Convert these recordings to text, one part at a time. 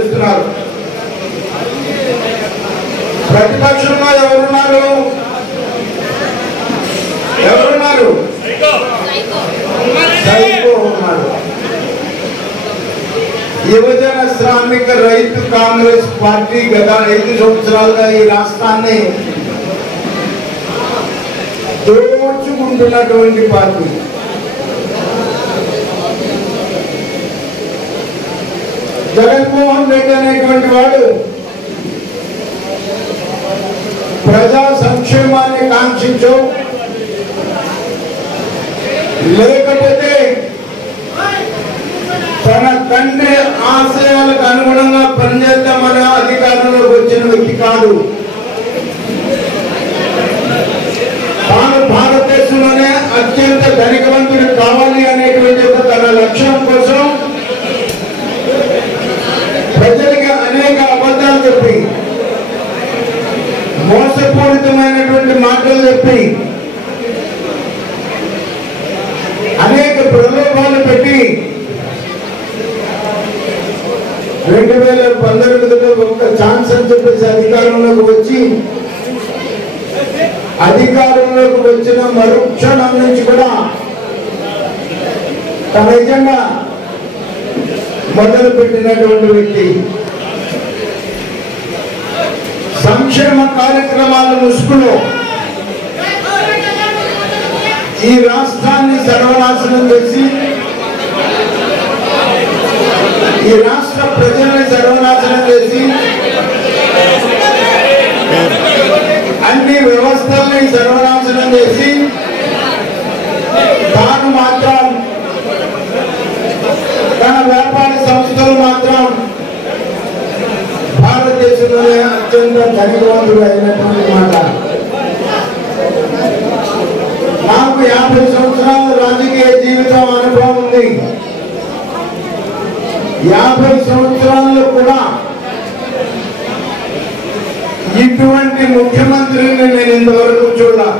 చేస్తున్నారు. ప్రతిపక్షంలో ఎవరున్నారు? సైకో ఉన్నారు. యువజన శ్రామిక రైతు కాంగ్రెస్ పార్టీ గత 5 సంవత్సరాలుగా ఈ రాష్ట్రాన్ని దోచుకుంటున్నటువంటి పార్టీ. జగన్మోహన్ రెడ్డి అనేటువంటి వాడు ప్రజా సంక్షేమాన్ని కాంక్షించు, లేకపోతే తన తండ్రి ఆశయాలకు అనుగుణంగా పనిచేద్దామని అధికారంలోకి వచ్చిన వ్యక్తి కాదు. తాను భారతదేశంలోనే అత్యంత ధనికవంతుడు కావాలి అనేటువంటి తన లక్ష్యం కోసం ప్రజలకి అనేక అబద్ధాలు చెప్పి, మోసపూరితమైనటువంటి మాటలు చెప్పి, అనేక ప్రలోభాలు పెట్టి 2019లో ఒక్క ఛాన్స్ అని చెప్పేసి అధికారంలోకి వచ్చిన మరుక్షణం నుంచి కూడా తన నిజంగా మొదలు పెట్టినటువంటి వ్యక్తి. సంక్షేమ కార్యక్రమాల ముసుగులో ఈ రాష్ట్రాన్ని సర్వనాశనం చేసి, ఈ రాష్ట్ర ప్రజల్ని సర్వనాశనం చేసి, అన్ని వ్యవస్థల్ని సర్వనాశనం చేసి, తాను మాత్రం తన వ్యాపార సంస్థలు మాత్రం భారతదేశంలోనే అత్యంత ధనికవంతుడు అయినటువంటి మాట. నాకు 50 సంవత్సరాల రాజకీయ జీవితం అనుభవం ఉంది. 50 సంవత్సరాల్లో కూడా ఇటువంటి ముఖ్యమంత్రిని నేను ఇంతవరకు చూడాల.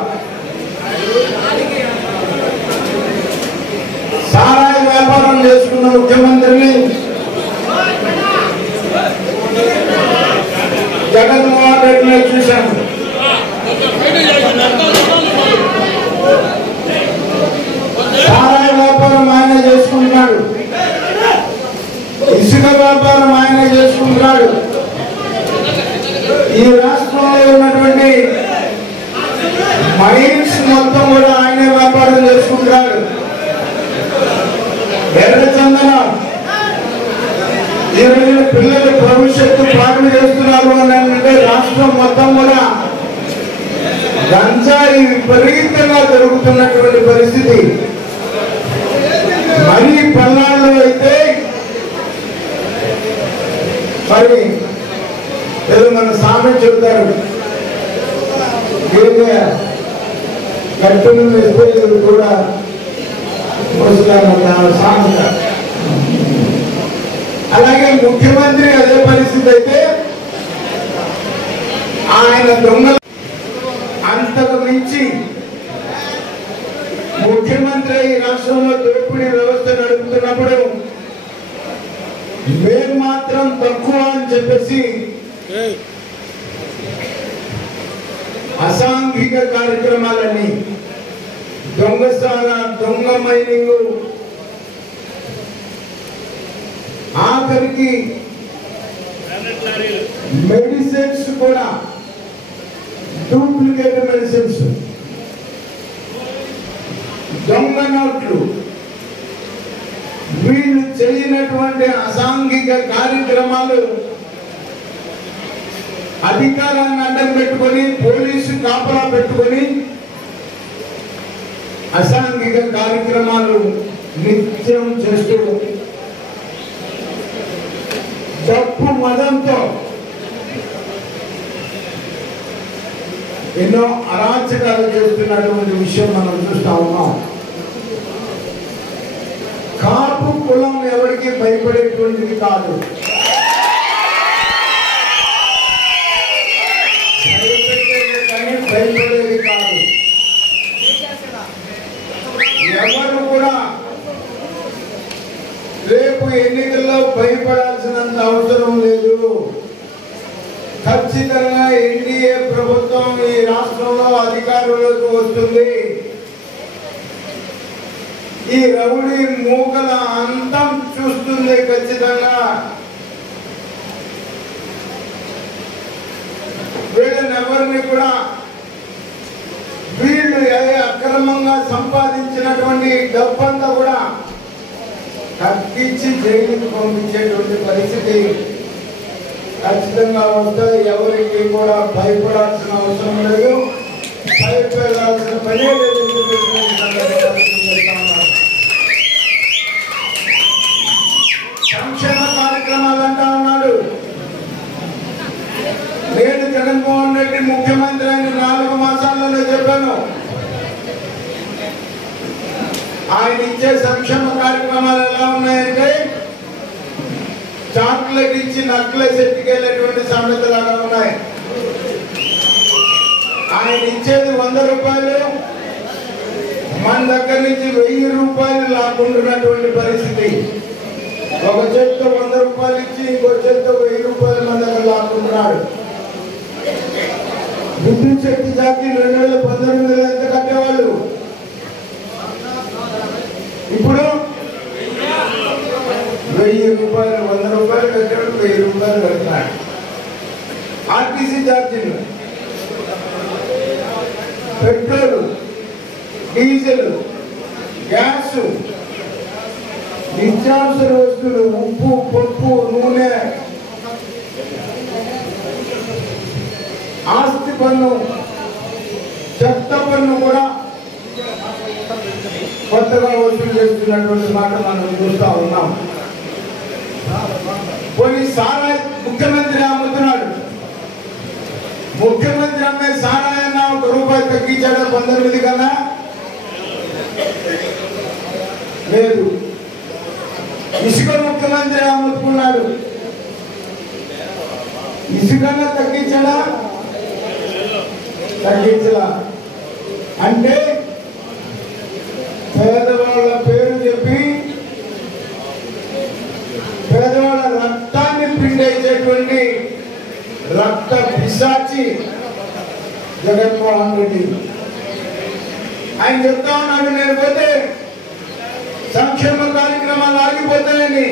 సారాయి వ్యాపారం చేసుకున్న ముఖ్యమంత్రిని జగన్మోహన్ రెడ్డిని చూశాను. సారాయి వ్యాపారం ఆయన చేసుకుంటున్నాడు, ఇసుక వ్యాపారం ఆయన చేసుకుంటున్నాడు. ఈ రాష్ట్రంలో ఉన్నటువంటి మైన్స్ మొత్తం కూడా ఆయనే వ్యాపారం చేసుకుంటున్నాడు. ఎర్రచందనం ఈ రోజున పిల్లల భవిష్యత్తు పాటు చేస్తున్నారు అని అంటే రాష్ట్రం మొత్తం కూడా గంజాయి విపరీతంగా జరుగుతున్నటువంటి పరిస్థితి. మరీ పల్నాడులో అయితే మరి ఏదో మన సామెత చెబుతారు, గట్టును వేస్తే కూడా వస్తున్నారు సామెత. అలాగే ముఖ్యమంత్రి అదే పరిస్థితి అయితే ఆయన దొంగలు అంతకు మించి ముఖ్యమంత్రి ఈ రాష్ట్రంలో దోపిడీ వ్యవస్థ నడుపుతున్నప్పుడు మేము మాత్రం తక్కువ అని చెప్పేసి అసాంఘిక కార్యక్రమాలన్నీ, దొంగసాల, దొంగ మైనింగ్, ఆఖరికి మెడిసిన్స్ కూడా డూప్లికేట్ మెడిసిన్స్, దొంగ నోట్లు, వీళ్ళు చేయనటువంటి అసాంఘిక కార్యక్రమాలు అధికారాన్ని అడ్డం పెట్టుకొని, పోలీసు కాపలా పెట్టుకొని అసాంఘిక కార్యక్రమాలు నిత్యం చేస్తూ డబ్బు మదంతో ఎన్నో అరాచకాలు చేస్తున్నటువంటి విషయం మనం చూస్తా ఉన్నాం. కాపు కులం ఎవరికి భయపడేటువంటిది కాదు. భయపడేది కాదు. ఎవరు కూడా రేపు ఎన్నికల్లో భయపడాల్సినంత అవసరం లేదు. ఖచ్చితంగా ఎన్డీఏ ప్రభుత్వం ఈ రాష్ట్రంలో అధికారంలోకి వస్తుంది. ఈ రౌడీ మూకల అంతం చూస్తుంది ఖచ్చితంగా. వీళ్ళని ఎవరిని కూడా వీళ్ళు అక్రమంగా సంపాదించినటువంటి డబ్బంతా కూడా తగ్గించి జైలుకు పంపించేటువంటి పరిస్థితి ఖచ్చితంగా వస్తాయి. ఎవరికి కూడా భయపడాల్సిన అవసరం లేదు, భయపడాల్సిన పనే లేదు. సంక్షేమ కార్యక్రమాలు అంటా ఉన్నాడు. నేను జగన్మోహన్ రెడ్డి ముఖ్యమంత్రి అయిన 4 మాసాలలో చెప్పాను, ఆయన ఇచ్చే సంక్షేమ కార్యక్రమాలు ఎలా ఉన్నాయంటే చాక్లెట్ ఇచ్చి నక్లెస్ ఎత్తుకెళ్ళేటువంటి సామెతలు అలా ఉన్నాయి. ఆయన ఇచ్చేది 100 రూపాయలు, మన దగ్గర నుంచి 1000 రూపాయలు లాక్కుంటున్నటువంటి పరిస్థితి. ఒక చేతితో 100 రూపాయలు ఇచ్చి ఇంకో చేతితో 1000 రూపాయలు మన దగ్గర లాక్కుంటున్నాడు. విద్యుత్ శక్తి జాతి 2019 ఎంత కట్టేవాళ్ళు, ఇప్పుడు 1000 రూపాయలు, 100 రూపాయలు కట్టేవాడు 1000 రూపాయలు కడుతున్నాడు. ఆర్టీసీ ఛార్జీలు, పెట్రోల్, డీజిల్, గ్యాస్, నిత్యావసర వస్తువులు, ఉప్పు, పప్పు, నూనె, ఆస్తి పన్ను, చెత్త పన్ను కూడా కొత్తగా వసూలు చేస్తున్నటువంటి మాట మనం చూస్తూ ఉన్నాం. కొన్ని సారాయి ముఖ్యమంత్రి అమ్ముతున్నాడు. ముఖ్యమంత్రి అమ్మే సారాయన్న 1 రూపాయి తగ్గించాడు 19 కన్నా లేదు. ఇసుక ముఖ్యమంత్రి అమ్ముతున్నాడు, ఇసుకన్నా తగ్గించడా? తగ్గించలా. అంటే పేదవాళ్ళ పేరు చెప్పి పేదవాళ్ళ రక్తాన్ని పిండేసేటువంటి రక్త పిశాచి జగన్మోహన్ రెడ్డి. ఆయన చెప్తా ఉన్నాడు, నేను పోతే సంక్షేమ కార్యక్రమాలు ఆగిపోతాయని.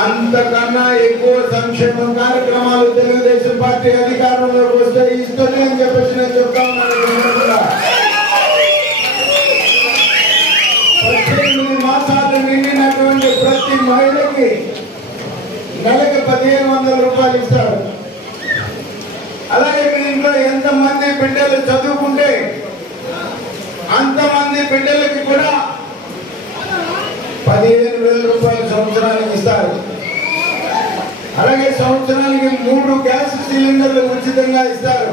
అంతకన్నా ఎక్కువ సంక్షేమ కార్యక్రమాలు తెలుగుదేశం పార్టీ అధికారంలోకి వస్తే ఇస్తుంది అని చెప్పేసి నేను చెప్తా ఉన్నాను. 18 మాసాలు నిండినటువంటి ప్రతి మహిళకి నెలకి 1500 రూపాయలు ఇస్తారు. అలాగే మీ ఇంట్లో ఎంతమంది బిడ్డలు చదువుకుంటే అంతమంది బిడ్డలకి కూడా 15,000 రూపాయలు సంవత్సరానికి ఇస్తారు. అలాగే సంవత్సరానికి 3 గ్యాస్ సిలిండర్లు ఉచితంగా ఇస్తారు.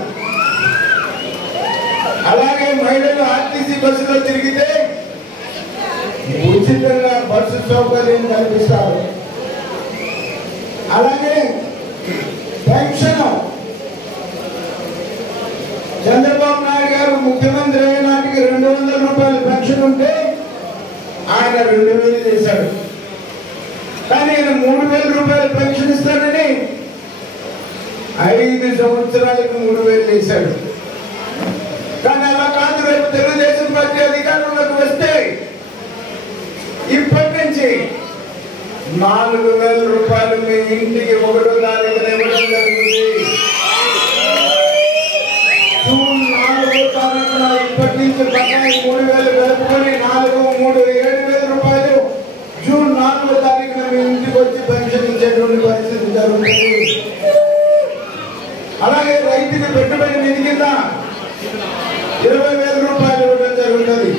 అలాగే మహిళలు ఆర్టీసీ బస్సులో తిరిగితే ఉచితంగా బస్సు సౌకర్యం కల్పిస్తారు. అలాగే పెన్షన్, చంద్రబాబు నాయుడు గారు ముఖ్యమంత్రి అయిన నాటికి 200 రూపాయల పెన్షన్ ఉంటే ఆయన 2000 చేశాడు. కానీ ఆయన 3000 రూపాయల పెన్షన్ ఇస్తానని 5 సంవత్సరాలకు 3000 చేశాడు. కానీ అలా కాదు, రేపు తెలుగుదేశం పార్టీ అధికారంలోకి వస్తే ఇప్పటి నుంచి 4000 రూపాయలు మీ ఇంటికి 1వ తారీఖున ఇవ్వడం జరుగుతుంది. జూన్ 4వ తారీఖున ఇప్పటి నుంచి బకాయి 3000 కలుపుకొని 4, 3, 7000 రూపాయలు జూన్ 4వ తారీఖున మీ ఇంటికి వచ్చి పెన్షన్ ఇచ్చేటువంటి పరిస్థితి జరుగుతుంది. అలాగే రైతుకి పెట్టుబడి నిధి కింద 20,000 రూపాయలు ఇవ్వడం జరుగుతుంది.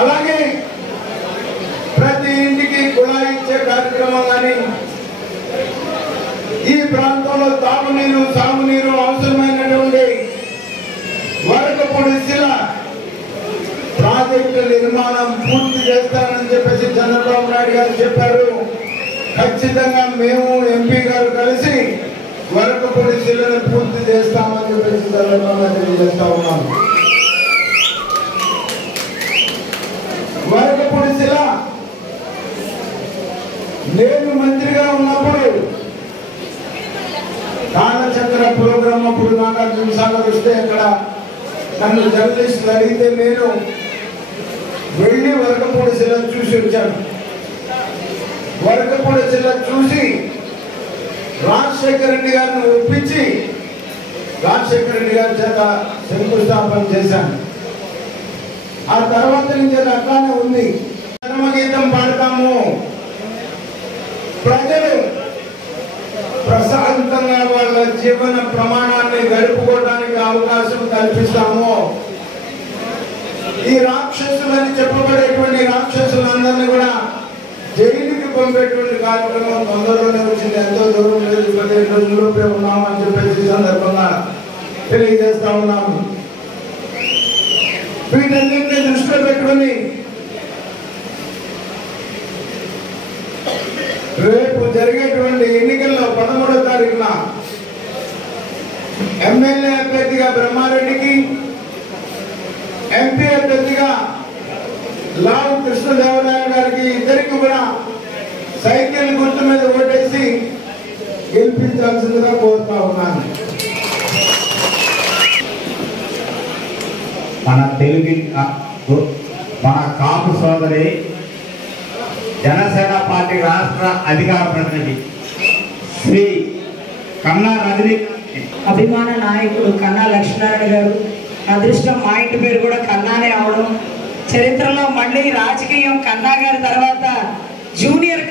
అలాగే ప్రతి ఇంటికి కుళాయి ఇచ్చే కార్యక్రమం కానీ, ఈ ప్రాంతంలో తాగునీరు, సాగునీరు అవసరమైనటువంటి వరకపూడి శిల ప్రాజెక్టు నిర్మాణం పూర్తి చేస్తానని చెప్పేసి చంద్రబాబు నాయుడు గారు చెప్పారు. ఖచ్చితంగా మేము ఎంపీ గారు కలిసి వరకపూడి శిలను పూర్తి చేస్తామని చెప్పేసి సందర్భంగా తెలియజేస్తా ఉన్నాము. వరకపూడి శిల సాగర్ వస్తే అక్కడ నన్ను జర్నలిస్టులు అడిగితే నేను వెళ్ళి వరకపూడి శిల చూసి వచ్చాను. వరకపూడి శిల చూసి రాజశేఖర రెడ్డి గారిని ఒప్పించి రాజశేఖర రెడ్డి గారి చేత శంకుస్థాపన చేశాను. ఆ తర్వాత నుంచి అట్లానే ఉంది. జన్మగీతం పాడతాము, ప్రజలు ప్రశాంతంగా వాళ్ళ జీవన ప్రమాణాన్ని గడుపుకోవడానికి అవకాశం కల్పిస్తాము. ఈ రాక్షసులని చెప్పబడేటువంటి రాక్షసులందరినీ కూడా జైలుకి పంపేటువంటి కార్యక్రమం తొందరలోనే వచ్చింది. ఎంతో దూరం లేదు, 15 రోజుల్లోపే ఉన్నామని చెప్పేసి సందర్భంగా తెలియజేస్తా ఉన్నాము. వీటన్నింటినీ దృష్టిలో పెట్టుకుని రేపు జరిగేటువంటి ఎన్నికల్లో 13వ తారీఖున ఎమ్మెల్యే అభ్యర్థిగా బ్రహ్మారెడ్డికి, ఎంపీ అభ్యర్థిగా లావు కృష్ణదేవరాయలు గారికి ఇద్దరికి కూడా సైకిల్ గుర్తు మీద ఓటేసి గెలిపించాల్సిందిగా కోరుతా ఉన్నాను. మన కాపు సోదరి జనసేన పార్టీ రాష్ట్ర అధికార ప్రతినిధి శ్రీ కన్నా రజనీ అభిమాన నాయకుడు కన్నా లక్ష్మీనారాయణ గారు. అదృష్టం మా ఇంటి పేరు కూడా కన్నానే అవడం. చరిత్రలో మళ్ళీ రాజకీయం కన్నా గారి తర్వాత జూనియర్